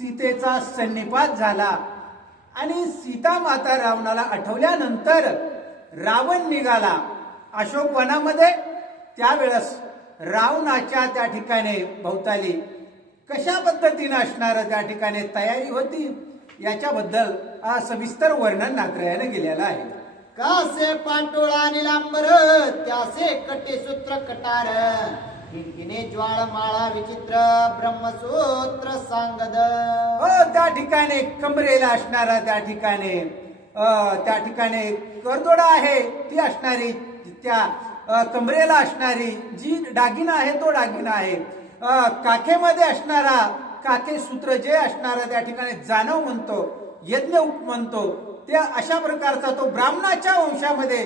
सीतेचा सन्निपात झाला आणि सीता माता रावणाला आठवल्यानंतर रावण निघाला अशोक वनामध्ये। त्यावेळेस रावणाच्या त्या ठिकाणी भोवताली कशा पद्धतीने असणार त्या ठिकाणी तयारी होती याच्याबद्दल सविस्तर वर्णन नात्र्याने गेलेलं आहे। कासे पाटोळा निलांबर त्यासे कटे सूत्र कटार किणकिणे ज्वाळमाळा विचित्र ब्रह्मसूत्र सांगद। त्या ठिकाणी कमरेला असणारा त्या ठिकाणी करदोडा आहे ती असणारी, त्या कमरेला असणारी जी दागिना आहे तो दागिना आहे, काखेमध्ये असणारा काखे सूत्र जे असणारा त्या ठिकाणी जानव म्हणतो, यज्ञ म्हणतो, ते अशा प्रकारचा तो ब्राह्मणाच्या वंशामध्ये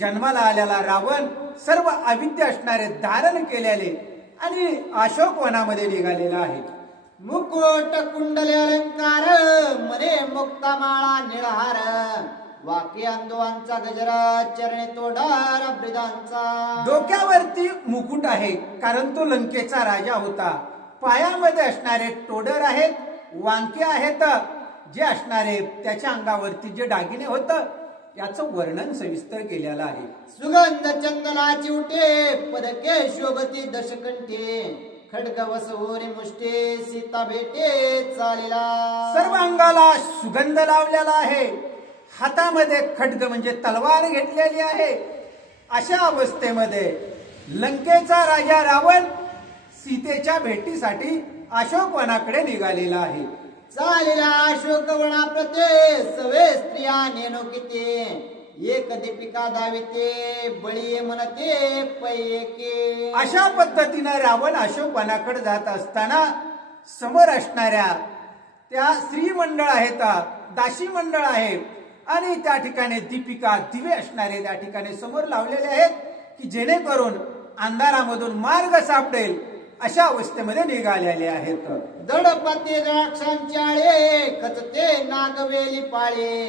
जन्माला आलेला रावण सर्व अविद्य असणारे धारण केलेले आणि अशोक वनामध्ये निघालेला आहे। मुकुट कुंडले अलंकार मने मुक्तामाळा निळहार वाक्य अंदोवांचा गजरा चरणे तोडार ब्रिदांचा। डोक्यावरती मुकुट आहे कारण तो लंकेचा राजा होता। पायामध्ये असणारे टोडर आहेत, वांके आहेत जे असणारे, त्याच्या अंगावरती जे दागिने होत याचं वर्णन सविस्तर केलेलं आहे। सुगंध चंदनाची उठे पदके शोभती दशकंठे खड्ग वसवोरी मुष्टे सीता भेटे चालेला। सर्व अंगाला सुगंध लावलेला आहे, हातामध्ये खड्ग म्हणजे तलवार घेतलेली आहे। अशा अवस्थेमध्ये लंकेचा राजा रावण सीतेच्या भेटीसाठी अशोक वनाकडे निघालेला आहे। चालेला अशोक वना प्रते सवे स्त्रिया नेनो किते एक दीपिका दाविते बळी म्हणते पैके। अशा पद्धतीने रावण अशोक वनाकडे जात असताना समोर असणाऱ्या त्या स्त्री मंडळ आहेत, दासी मंडळ आहे आणि त्या ठिकाणी दीपिका दिवे असणारे त्या ठिकाणी समोर लावलेले आहेत की जेणेकरून अंधारामधून मार्ग सापडेल अशा अवस्थेमध्ये निघालेले आहेत। दडपते द्राक्षांचे आळे कचते नागवेली पाळे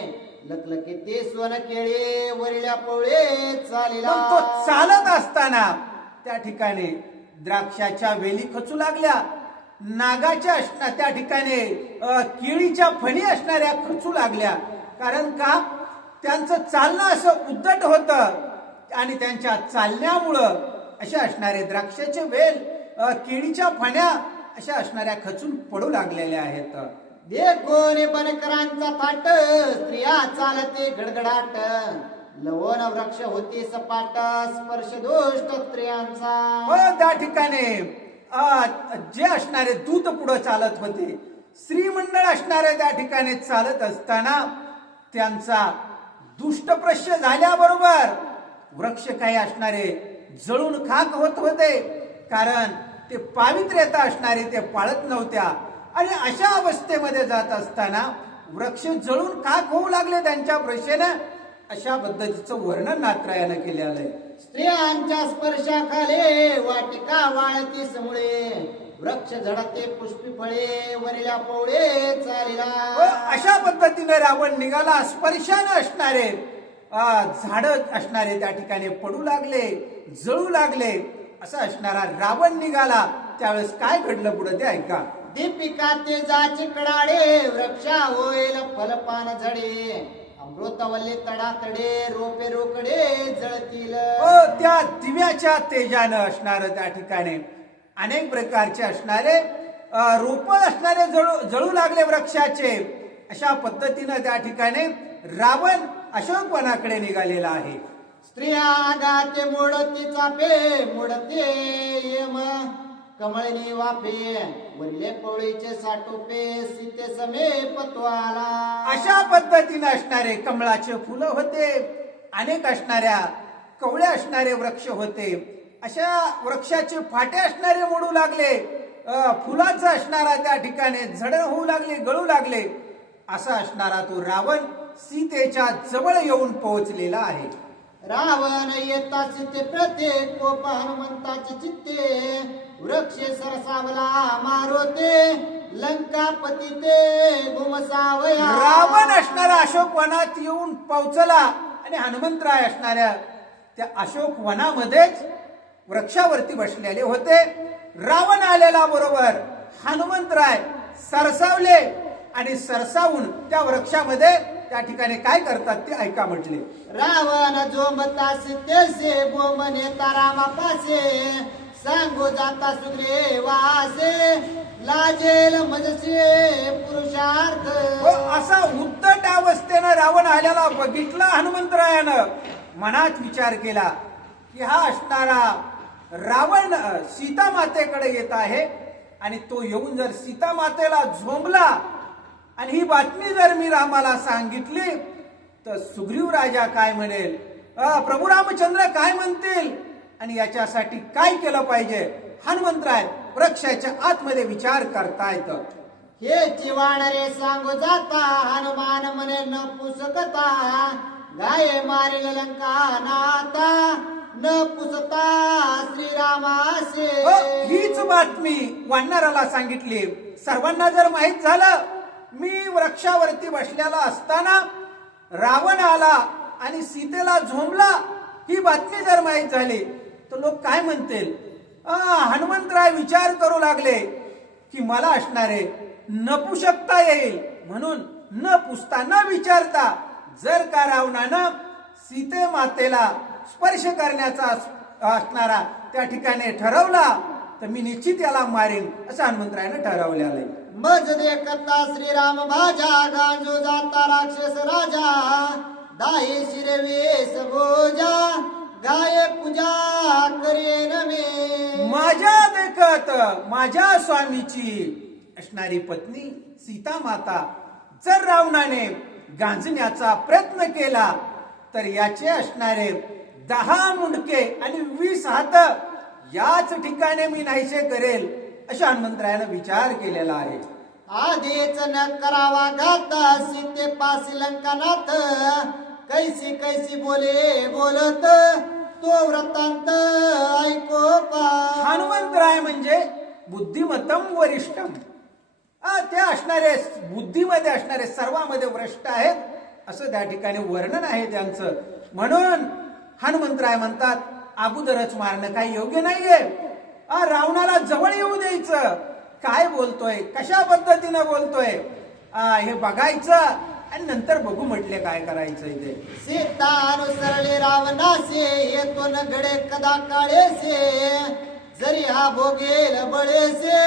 लकलके ते सोन केळे वरिल्या पोळे चालेला। तो चालत असताना त्या ठिकाणी द्राक्षाच्या वेली खचू लागल्या, नागाच्या त्या ठिकाणी केळीच्या फणी असणाऱ्या खचू लागल्या। कारण का त्यांचं चालणं असं उद्धट होतं आणि त्यांच्या चालण्यामुळं अशा असणारे द्राक्षाचे वेल, केळीच्या फण्या अशा असणाऱ्या खचून पडू लागलेल्या आहेत। देखोरे बनकरांचा थाट स्त्रिया चालते गडगडाट लवण वृक्ष होती सपाट स्पर्श दुष्ट स्त्रियांचा। त्या ठिकाणी जे असणारे दूत पुढे चालत होते, श्रीमंडळ असणारे त्या ठिकाणी चालत असताना त्यांचा दुष्टप्रश्य झाल्याबरोबर वृक्ष काही असणारे जळून खाक होत होते कारण ते पावित्र्यता असणारे ते पाळत नव्हत्या आणि अशा अवस्थेमध्ये जात असताना वृक्ष जळून खाक होऊ लागले त्यांच्या प्रश्नेने। अशा पद्धतीचं वर्णन नात्रायानं केलेलं आहे। स्त्रियांच्या स्पर्शाखाले वाटिका वाळती समूळे वृक्ष झडते पुष्पी फळे वरिल्या पोळे चालेला। अशा पद्धतीने रावण निघाला, स्पर्शाने असणारे झाड असणारे त्या ठिकाणी पडू लागले, जळू लागले। असा असणारा रावण निघाला। त्यावेळेस काय घडलं पुढे ते ऐका। दीपिका तेजाचे कडाडे वृक्षा होईल फलपान झडे अमृतवल्ली तडातडे रोपे रोकडे जळतील। त्या दिव्याच्या तेजानं असणार त्या ठिकाणी अनेक प्रकारचे असणारे रोप असणारे जळू लागले वृक्षाचे। अशा पद्धतीने त्या ठिकाणी रावण अशोक वनाकडे निघालेला आहे। स्त्रिया गाते मोडती चापे मोडते यम कमळनी वाफे वरले पोळीचे साटोपे सीते समेप त्वाला। अशा पद्धतीने असणारे कमळाचे फुलं होते, अनेक असणाऱ्या कवळे असणारे वृक्ष होते। अशा वृक्षाचे फाटे असणारे मोडू लागले, फुलाचं असणारा त्या ठिकाणी झड होऊ लागले, गळू लागले। असा असणारा तो रावण सीतेच्या जवळ येऊन पोहोचलेला आहे। रावण येता सीते प्रत्येक कोप हनुमंताचे चित्ते वृक्ष सरसावला मारोते लंकापती ते गुमसावया। रावण असणारा अशोक वनात येऊन पोहोचला आणि हनुमंतराय असणाऱ्या त्या अशोक वनामध्येच वृक्षावरती बसलेले होते। रावण आलेला बरोबर हनुमंतराय सरसावले आणि सरसावून त्या वृक्षामध्ये त्या ठिकाणी काय करतात ते ऐका म्हटले. रावण जोमता सीतेसे बोमने तारामापासे सांगो जाता सुग्रीवासे लाजेल मजसे पुरुषार्थ. असा उद्धट अवस्थेनं रावण आल्याला बघितला हनुमंतरायानं. मनात विचार केला की हा असणारा रावण सीता मातेकडे येत आहे आणि तो येऊन जर सीता मातेला झोंबला आणि ही बातमी जर मी रामाला सांगितली तर सुग्रीव राजा काय म्हणेल, प्रभू रामचंद्र काय म्हणतील आणि याच्यासाठी काय केलं पाहिजे. हनुमंतराय वृक्षाच्या आतमध्ये विचार करतायत. हे चिवाणरे सांगो जाता हनुमान मने न पुसकता गाये मारिल लंका नाता न पुसता श्रीरामासे. हीच बातमी वानराला सांगितली. सर्वांना जर माहित झालं मी वृक्षावरती बसलेला असताना रावण आला आणि सीतेला झोंबला, ही बातमी जर माहित झाली तर लोक काय म्हणतील. हनुमंतराय विचार करू लागले की मला असणारे नपुसकता येईल म्हणून न पुसता न विचारता जर का रावणानं सीते मातेला स्पर्श करण्याचा असणारा त्या ठिकाणी ठरवला तर मी निश्चित याला मारेन असं हनुमंतरायानं ठरवलेलं आहे. मज देखता श्रीराम भाजा गांजो जाता राक्षस राजा दाही शिरवेश भोजा गाय पूजा करे नमे. माझ्या देखत माझ्या स्वामीची असणारी पत्नी सीता माता जर रावणाने गांजण्याचा प्रयत्न केला तर याचे असणारे 10 मुंडके आणि 20 हात याच ठिकाणी मी नाहीसे करेल अशा हनुमंतरायानं विचार केलेला आहे. आधीच न करावा घात सीते पासी लंकानाथ कैसी कैसी बोले बोलत तो वृत्तांत ऐको पा. हनुमंतराय म्हणजे बुद्धिमत्तम वरिष्ठम. ते असणारे बुद्धीमध्ये असणारे सर्वांमध्ये वरिष्ठ आहेत असं त्या ठिकाणी वर्णन आहे त्यांचं. म्हणून हनुमंतराय म्हणतात अगोदरच मारणं काही योग्य नाहीये. रावणाला जवळ येऊ द्यायचं. काय बोलतोय, कशा पद्धतीनं बोलतोय हे बघायचं आणि नंतर बघू म्हटले काय करायचं इथे. सीता अनुसरले रावणासे येतो न घडे कदा काळेसे जरी हा भोगेल बळेसे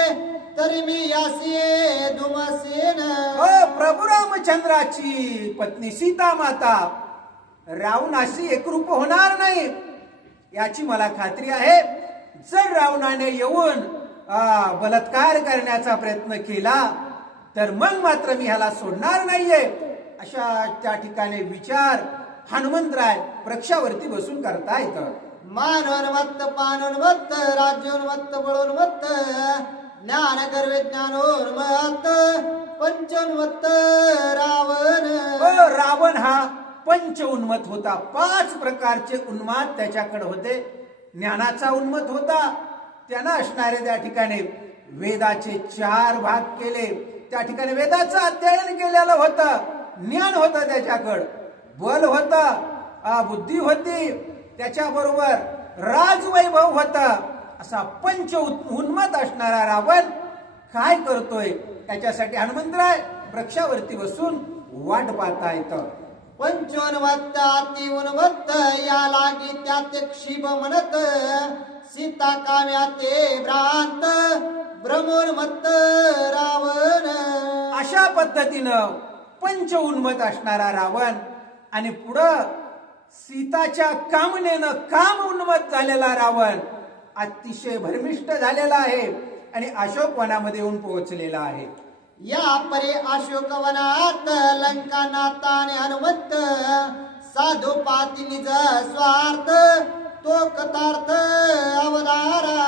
तरी मी यासे दुमसेन. प्रभू रामचंद्राची पत्नी सीता माता रावणाशी एकरूप होणार नाही याची मला खात्री आहे. जर रावणाने येऊन बलात्कार करण्याचा प्रयत्न केला तर मग मात्र मी ह्याला सोडणार नाहीये अशा त्या ठिकाणी विचार हनुमंतराय वृक्षावरती बसून करता येतं. मानोन्मत्त पानोन्मत्त राज्योन्मत्त बळोन्मत्त ज्ञान गर्वे ज्ञानोन्मत्त पंचोन्मत्त रावण. रावण हा पंच उन्मत होता. 5 प्रकारचे उन्माद त्याच्याकडे होते. ज्ञानाचा उन्मत होता. त्यानं असणारे त्या ठिकाणी वेदाचे 4 भाग केले. त्या ठिकाणी वेदाचं अध्ययन केलेलं होतं. ज्ञान होतं त्याच्याकडं, बल होतं, बुद्धी होती, त्याच्याबरोबर राजवैभव होतं. असा पंच उन्मत असणारा रावण काय करतोय त्याच्यासाठी हनुमंतराय वृक्षावरती बसून वाट पाहता येतं. पंचोन्मत्त अति उन्मत्त या लागी त्यात क्षिप म्हणत सीता काम्या ते भ्रांत भ्रमोन्मत्त रावण. अशा पद्धतीनं पंच उन्मत असणारा रावण आणि पुढं सीताच्या कामनेनं काम उन्मत झालेला रावण अतिशय भरमिष्ट झालेला आहे आणि अशोकवनामध्ये येऊन पोहोचलेला आहे. या परे अशोकवनात लंका नाता आणि हनुमंत साधू पाती निज स्वार्थ तो कथार्थ अवतारा.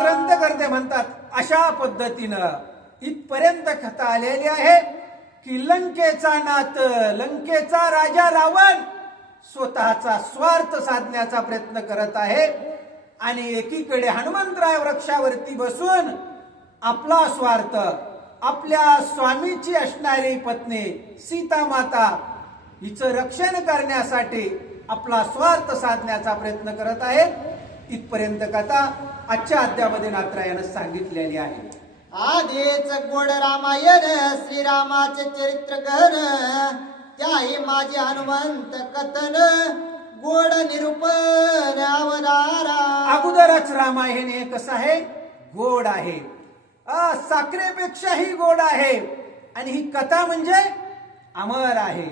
ग्रंथकर्ते म्हणतात अशा पद्धतीनं इथपर्यंत कथा आलेली आहे की लंकेचा नाथ, लंकेचा राजा रावण स्वतःचा स्वार्थ साधण्याचा प्रयत्न करत आहे आणि एकीकडे हनुमंतराय वृक्षावरती बसून आपला स्वार्थ, आपल्या स्वामीची असणारी पत्नी सीता माता हिचं रक्षण करण्यासाठी आपला स्वार्थ साधण्याचा प्रयत्न करत आहेत. इथपर्यंत कथा आजच्या अध्यायामध्ये नाथरायानं सांगितलेली आहे. आधीच गोड रामायण श्रीरामाचे चरित्र गहन त्याही माझे हनुमंत कथन गोड निरूपण अवतारा. अगोदरच रामायण हे कसं आहे? गोड आहे. साखरेपेक्षाही गोड आहे. आणि ही कथा म्हणजे अमर आहे.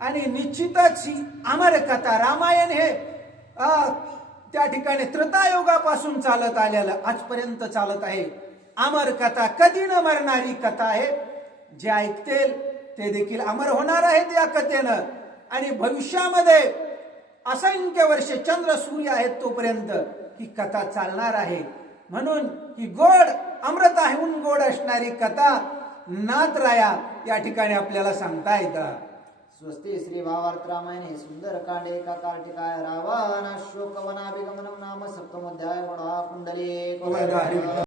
आणि निश्चितच ही अमर कथा रामायण हे त्या ठिकाणी त्रेतायुगापासून चालत आलेलं आजपर्यंत चालत आहे. अमर कथा, कधी न मरणारी कथा आहे. जे ऐकतील ते देखील अमर होणार आहेत या कथेनं. आणि भविष्यामध्ये असंख्य वर्षे चंद्र सूर्य आहेत तोपर्यंत ही कथा चालणार आहे. म्हणून ही गोड, अमृताहून गोड असणारी कथा नाथराया या ठिकाणी आपल्याला सांगता येतं. स्वस्ति श्री भावार्थ रामायणे सुंदर कांडे एका कार्तिकाय रावण शोकवनाभिगमनम नाम सप्तमोध्याय. कुंडली